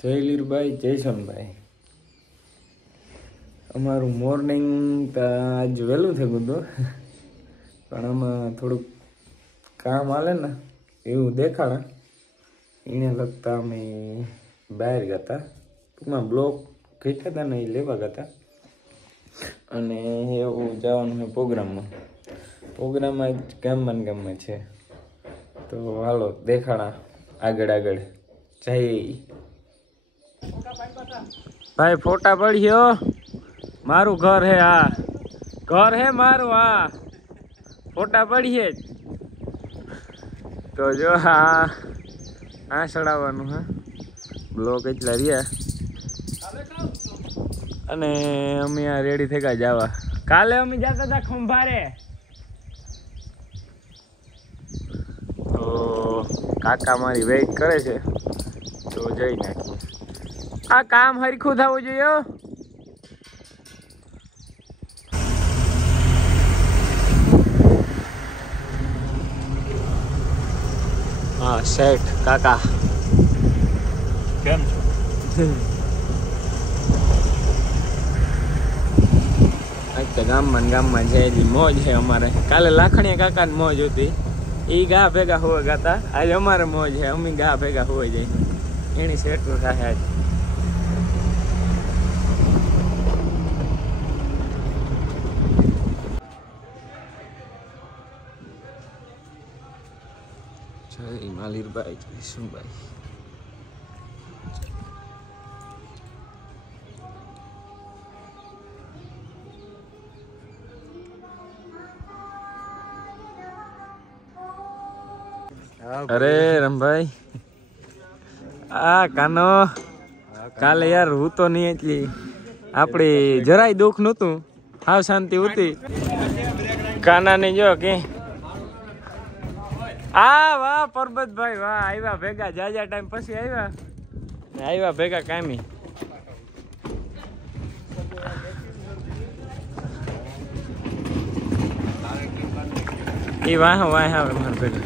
જય લીરભાઈ જયસનભાઈ અમારું મોર્નિંગ તો આજ વહેલું થઈ ગયું પણ આમાં થોડુંક કામ હાલે ને એવું દેખાડા એને લગતા અમે બહાર ગયા હતા ટૂંકમાં બ્લોક ખેંચ્યા હતા ને એ લેવા ગયા હતા અને એવું જવાનું છે પ્રોગ્રામમાં ગામમાં છે તો હાલો દેખાડા આગળ જઈ भाई फोटा पढ़ियो मारू घर है मारू हाँ फोटा पढ़िए तो जो हाँ चढ़ावानु है ब्लॉक एटला रिया अने अमे आ रेडी थे गया जावा काले अमे जाता था खंभारे तो काका मारी वेट करे छे तो जई नाखी आ काम हरखू थवुं जोईए हाँ सेठ काका केम छो आज तो गाम में जे मौज है अमारे काले लाखणिया काका ने मौज होती ई गा भेगा होवे गाता आज अमारे मौज है अमी गा भेगा होवे जाई एनी सेठ नु थाय आज मालिरभाई जयसुभाई अरे रमभाई आ कानो काले यार हूँ तो नहीं एटली आपड़ी जराय दुख नतु हाव शांति होती काना ने जो के आ वाह परबत भाई वाह आया भेगा जाजा टाइम पछी आया भेगा कामी वाह मार भेगा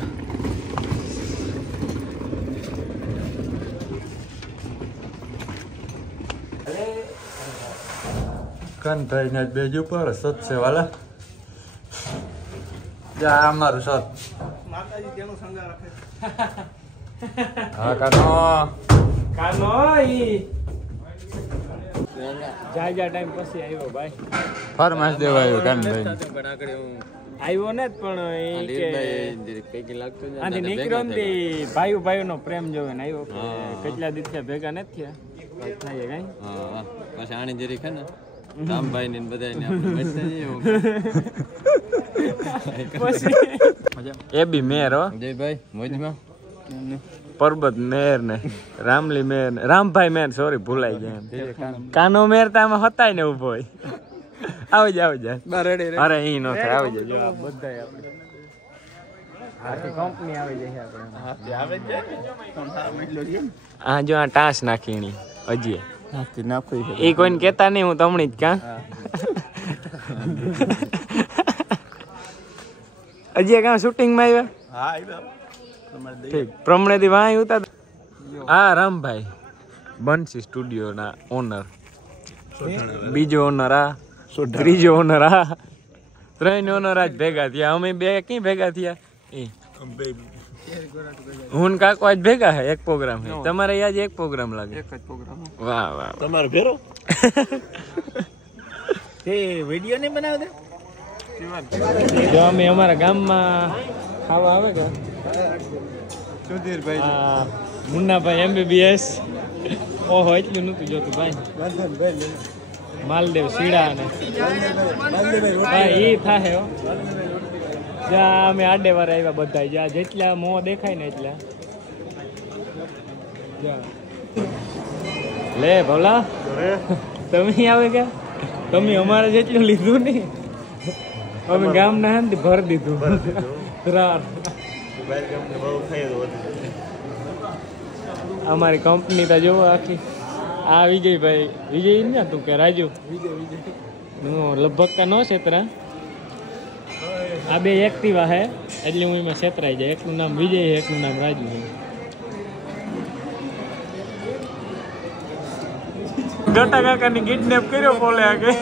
कन भाई ने बेजू पर सत से वाला जा हमारो सत माताजी तेनो संगा रखे हां कानो ई जाजा टाइम पछी आयो भाई फरमाइश देवायो कान भाई पण आकड़े હું આવ્યો ને પણ એ કે કઈક લાગતું ને આથી નીકળોંદી ભાઈનો પ્રેમ જોવે ને આવ્યો કે કેટલા દિવસ ભેગા નથી થયા થાય કઈ હા પછી આણી જરી ખે ને રામ ભાઈ ને બધાને આપણે મળતા પછી એ બી મેર હો જય ભાઈ મોજમાં પરબત મેર ને રામલી મેર ને રામભાઈ મેર સોરી ભૂલાઈ ગયા કાનો મેર તામાં હતાય ને ઉભો હોય આવી જા અરે ઈ નો થાય આવી જા જો આ બધાય આપણે આખી કંપની આવી જાય આપણે હા આવે જ જાય આ જો આ ટાસ નાખીણી હજી નાખી નાખો એ કોઈને કહેતા નહીં હું તમણી જ કા હજી કાં શૂટિંગ માં આવ્યા હા આવ્યા ઠીક પ્રમણે થી વાય ઉતા હા રામભાઈ બંસી સ્ટુડિયો ના ઓનર બીજો ઓનર આ ત્રીજો ઓનર આ ત્રણ ઓનર આજ ભેગા થયા અમે બે ક્યાં ભેગા થયા એ હું કાકો આજ ભેગા હે એક પ્રોગ્રામ હે તમારે આજ એક પ્રોગ્રામ લાગે એક જ પ્રોગ્રામ વાહ વાહ તમારો ભેરો તે વિડિયો નહીં બનાવ દે જો અમે અમારા ગામમાં ખાવા આવે કે સુધીરભાઈ મુન્નાભાઈ MBBS ઓહો એટલું નતું જોતું ભાઈ માલદેવ સીડા ને ભાઈ ઈ થાહે હો જ્યાં અમે આડેવાર આવ્યા બધા જ્યાં જેટલા મોં દેખાય ને એટલા લે ભલા તમે આવે કે તમે અમારે જેટલું લીધું નહીં અમે ગામ ના ને ભર દીધું અમારી કંપની તો જોવો આખી આ વિજયભાઈ વિજય ને તું કે રાજુ લગભગ કા નો છેતરા આ બે એક્ટિવા હે એટલે હું એમાં છેતરાઈ જાય એકનું નામ વિજય છે એકનું નામ રાજુ છે ગટા કાકાની કિડનેપ કર્યો પોલે આગે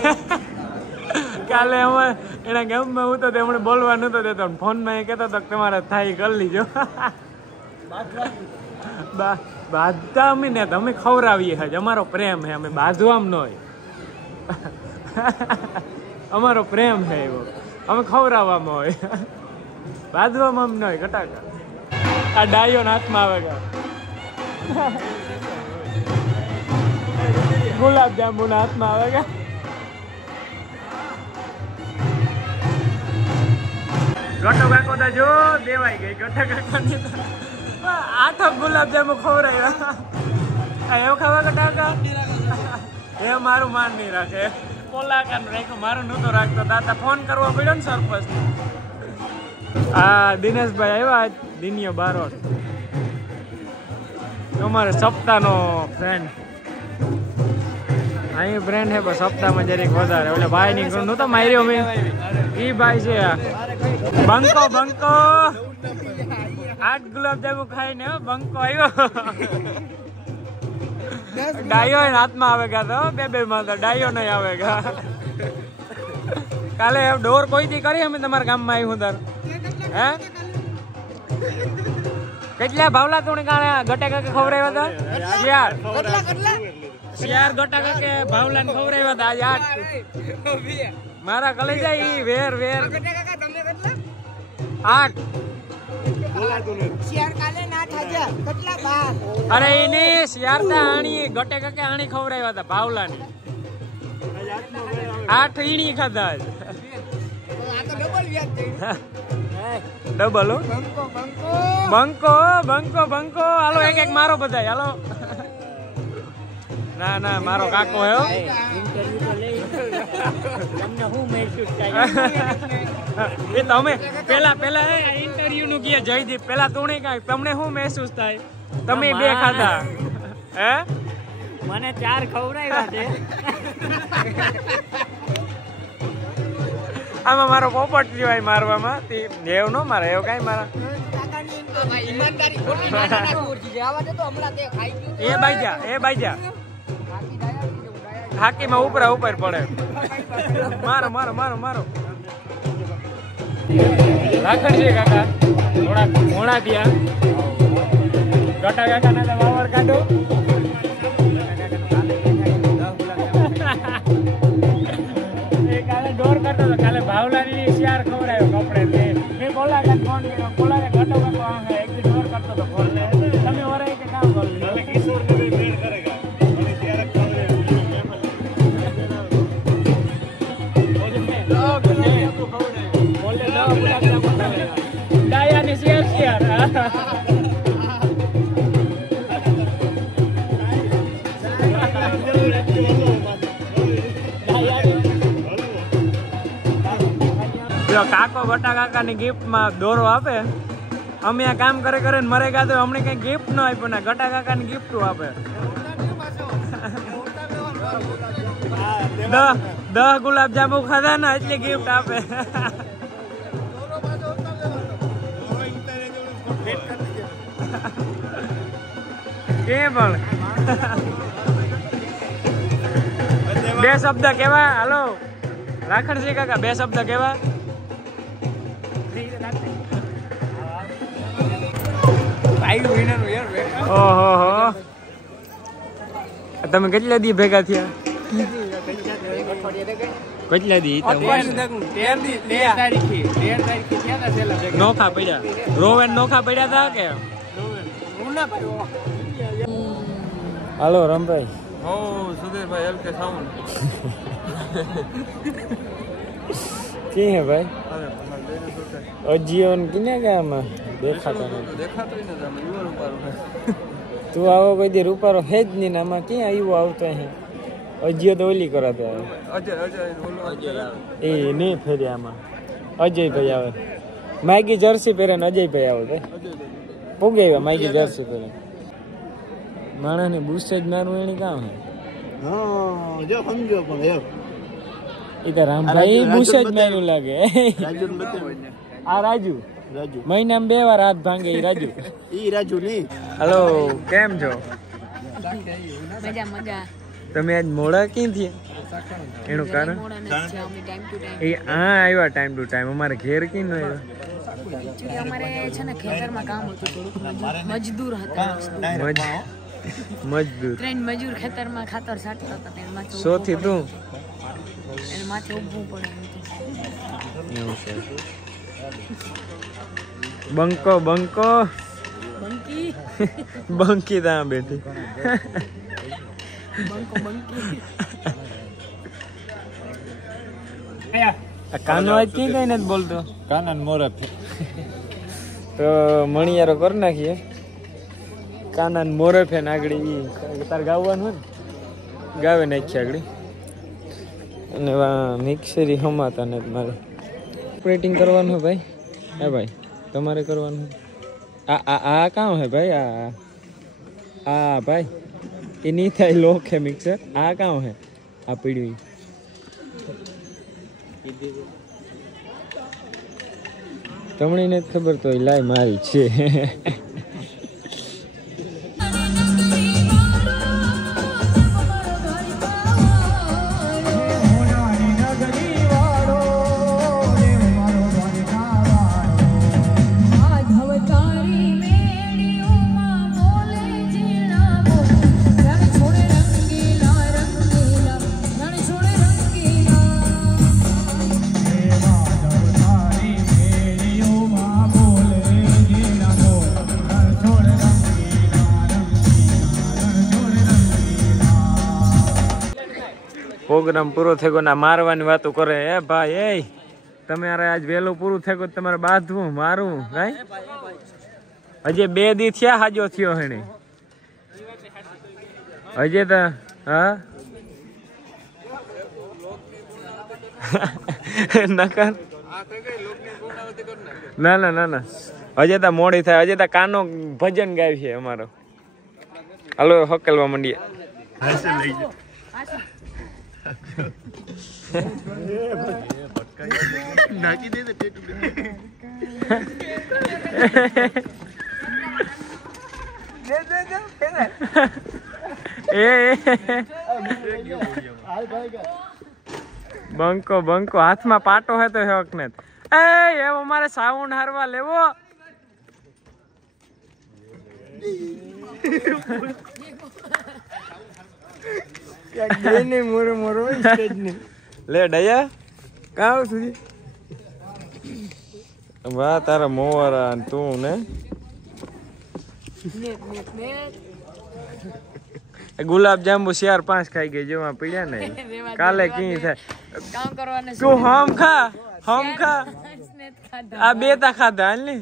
કાલે અમે એના ગામમાં હું તો તેમણે બોલવા નતો દેતો ફોનમાં એ કહેતો હતો કે તમારે થાય કરી લીજો બાંધતા અમે ને અમે ખવડાવીએ હજ અમારો પ્રેમ હે અમે બાંધવામાં ન હોય અમારો પ્રેમ છે એવો અમે ખવડાવવામાં હોય બાંધવામાં ન હોય ગટાકા આ ડાયો હાથમાં આવે ગુલાબ જાંબુ ના હાથમાં આવે કે ગટો કાકો તો જો દેવાઈ ગઈ ગટા કાકાની આઠ ગુલાબ જાંબુ ખવડાવ્યા એવું ખાવા ગટાકા એ મારું માન નહીં રાખે પોલાકાનું રાખ્યું મારું નહોતો રાખતો દાદા ફોન કરવો પડ્યો ને સરપંચ હા દિનેશભાઈ આવ્યા દિનિયો બારોટ અમારે સપ્તાહનો ફ્રેન્ડ અહીં ફ્રેન્ડ હે પણ સપ્તાહમાં જરીક વધારે એટલે ભાઈ ની નહોતો તો માર્યો મેં ઈ ભાઈ છે બંકો બંકો 8 ગુલાબ જાંબુ ખાઈને બંકો આવ્યો ડાયો હાથમાં આવે ગયા તો બે માં તો ડાયો નહીં આવે ગયા કાલે ડોર કોઈ દી કરી અમે તમારા ગામમાં આવ્યું તાર હે કેટલા ભાવલા તું કાણે ગટા કાકા ખવડાવ્યા હતા શિયાર ગટા કાકે ભાવલા ને ખવડાવ્યા હતા આજે 8 મારા કલે જાય ઈ વેર 8 અરે એની શિયારતા આણી ગટે કાકે આણી ખવડાવ્યા હતા ભાવલા ની 8 ઈણી ખાધા ડબલ બંકો બંકો બંકો હાલો એક એક મારો બધા હાલો ના ના મારો કાકો હે એ તમે પેલા ઇન્ટરવ્યુ નું કીએ જયદીપ પેલા તું તમને શું મહેસૂસ થાય તમે બે ખાધા હે મને 4 ખવડાવ્યા છે આમાં મારો પોપટ જીવાય મારવામાં દેવ નો મારે એવું કઈ મારા એ બાઈજા હાકીમાં ઉપર પડે મારો મારો મારો મારો રાખડ છે કાકા થોડા ઘોણા દિયા ગટા કાકા ના વાવર કાઢો કાલે ડોર કરતો હતો કાલે ભાવલાની શિયાર ખવડાયો કપડે મેં બોલા કે ફોન બોલા કે ઘટો કાકો એક દી ડોર કરતો હતો ફોન લે તમે ઓરે કે કામ કરો એટલે કિશોર ને મેળ કરેગા અને ત્યારે ખવડાય ડાયાની શિયાર કાકો ગટા કાકા ની ગિફ્ટ માં દોરો આપે અમે આ કામ કરે કરે મરે ગયા તો અમને કઈ ગિફ્ટ ન આપ્યો ને ગટા કાકા ની ગિફ્ટ આપે 10 ગુલાબ જાંબુ ખાધા ને એટલે ગિફ્ટ આપે કે પણ 2 શબ્દ કેવા હાલો રાખડજી કાકા 2 શબ્દ કેવા ઓહો તમે કેટલા દી ભેગા થયા કેટલા દી નોખા પડ્યા રોવેન નોખા પડ્યા હતા કે હાલો રમભાઈ ઓ સુધીરભાઈ એલ કે સાઉન્ડ की है भाई अजियो किने गया में देखाता तू आओ कोई दे रूपारो है ज नहीं ना में क्या आयो आवतो है अजियो तो ओली कराते है ए नहीं फेरिया में अजय भाई आवे माइकी जर्सी પહેરે ને અજય ભાઈ આવે પોગે માइकी जर्सी પહેરે માણા ને બુસે જ મારું એની કામ હે હા જો સમજો પણ યાર इधर राम भाई बुसे ज मार्યું લાગે રાજુ આ રાજુ મહિનામાં 2 વાર હાથ ભાંગે ઈ રાજુ ઈ રાજુ ની હેલો કેમ છો મજા મજા તમે આજ મોડા ક્યાંથી એનું કારણ એ આવ્યા ટાઈમ ટુ ટાઈમ અમારે ઘેર ક્યાં ન આવ્યા અમારે છે ને ખેતરમાં કામ હતું થોડુંક મજદૂર હતા મજદૂર ટ્રેન મજૂર ખેતરમાં ખાતર છાંટતા હતા તેને માથે સોથી તું એને માથે ઊભું પડે એવું છે બંકો બંકો બંકી બંકી ત્યાં બેઠી બંકો બંકી કાનો આજ કઈ કઈ નથી બોલતો કાનન મોરત તો મણિયારો કરી નાખીએ કાના મોરે ફેન આગળ તાર ગાવાનું હોય ને ગાવે નાખીએ આગળ અને મિક્સરી હમાતા ને મારે ઓપરેટિંગ કરવાનું હોય ભાઈ હે ભાઈ તમારે કરવાનું આ કામ હે ભાઈ આ ભાઈ એ નહીં થાય લોક હે મિક્સર આ કામ હે આ પીડ્યું તમને નથી ખબર તો લાય મારી છે પ્રોગ્રામ પૂરો થઈ ગયો ના મારવાની વાતો કરે એ ભાઈ એ તમે આજ વહેલું પૂરું થઈ ગયું તમારે બાંધવું મારું કઈ હજી 2 દી થયા હાજો થયો હેને હજી તો હા નકર ના ના ના ના હજી તો મોડી થાય હજી તો કાનો ભજન ગાય છે અમારો હાલો હકેલવા માંડીએ નાખી દે તો ટેટુ બંકો બંકો હાથમાં પાટો હે તો હેક ને એ એવો મારે સાઉન્ડ હારવા લેવો લે ડયા કાવ સુધી વાહ તારા મોવારા તું ને ગુલાબ જાંબુ 4-5 ખાઈ ગઈ જેવા પીડ્યા ને કાલે કી થાય કામ કરવાને તું હમ ખા આ 2 તા ખાધા હાલ ને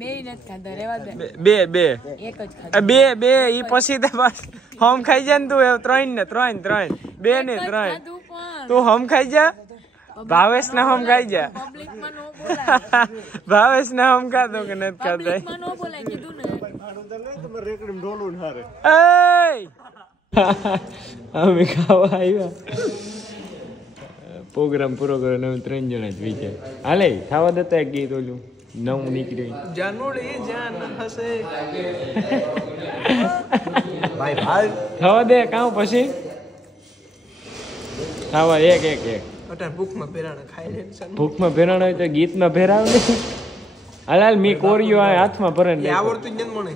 બે નથી ખાધા રેવા દે બે એક જ ખાધા બે ઈ પછી તો બસ હમ ખાઈ જા ને તું 3 ને 3 2 ને 3 તું હમ ખાઈ જા ભાવેશ ને હમ ખાઈ જા પબ્લિક માં નો બોલાય ભાવેશ ને હમ ખાધો કે નથી ખાધા પબ્લિક માં નો બોલાય કીધું ને તમે રેકડી ઢોલું હારે એ અમે ખાવા આવ્યા પ્રોગ્રામ પૂરો કર્યો ને 3 જણા જ વિચાર હાલે ખાવા દેતા એક ગીત ઓલું નવું નીકળ્યું જાનુડી જાન હસે ભાઈ ખાવા દે કામ પછી ખાવા એક અટાર ભૂખમાં પેરાણા ખાઈ લે ભૂખમાં ભેરાણ હોય તો ગીતમાં ભેરાવ ને હાલ મી કોરિયો હાથમાં ભરે ને આવડતું જ મને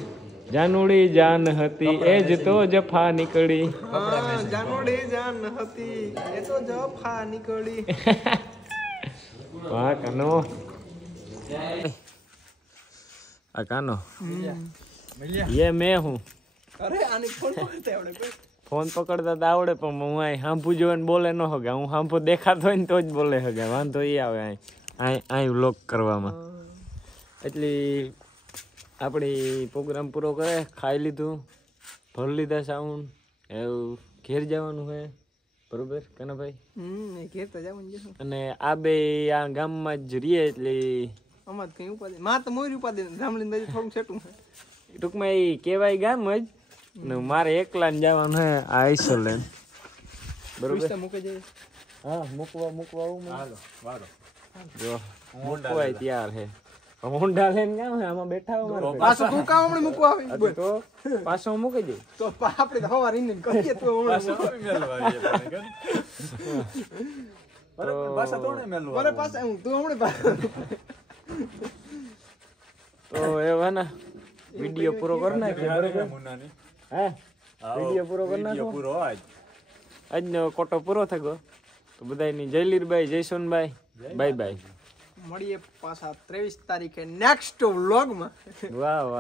જાનુડી જાન હતી એ જ તો જફા નીકળી જાનુડી જાન હતી એ તો જફા નીકળી વાહ કાનો આ કાનો ये मैं हूँ અરે આની ફોન પકડતા આવડે ફોન પકડતા તો આવડે પણ હું અહીં હાંભું જોઈને બોલે ન હોગે હું હાંભું દેખાતો હોય ને તો જ બોલે હગે વાંધો એ આવે અહીં વ્લોગ કરવામાં એટલે આપણી પ્રોગ્રામ પૂરો કરે ખાઈ લીધું ભરી લીધા સાઉન્ડ એવું ઘેર જવાનું હોય બરોબર કાના ભાઈ ઘેર તો જવાનું છે અને આ બે આ ગામમાં જ રહીએ એટલે અમાર કઈ ઉપાદે માં તો મોરી ઉપાદે ગામડીને બાજુ થોડું છેટું ટૂંકમાં એ કહેવાય ગામ જ ને મારે એકલા ને જવાનું હે આ આઈસોલેન્ડ બરોબર મૂકે જાય હા મૂકવા આવું હાલો વાડો જો મૂકવાય તૈયાર હે હોન્ડા લઈને ક્યાં હોય? આમાં બેઠા હોય મારે પાછું તું કામ હમણાં મૂકવા આવી બોલ. તો પાછો હું મૂકી દઈ. તો આપણે તો હવાર ઇન્ડિયન કરીએ તો હમણાં બોલે પાછા હું તું હમણાં પાછા તો એવા ને વિડીયો પૂરો કરી નાખીએ બરોબર. હે વિડીયો પૂરો કરી નાખો. આજનો કોટો પૂરો થયો. તો બધાની જય લીરબાઈ, જય સોનબાઈ, બાય બાય. મળીએ પાછા 23 તારીખે નેક્સ્ટ વ્લોગમાં. વાહ વાહ.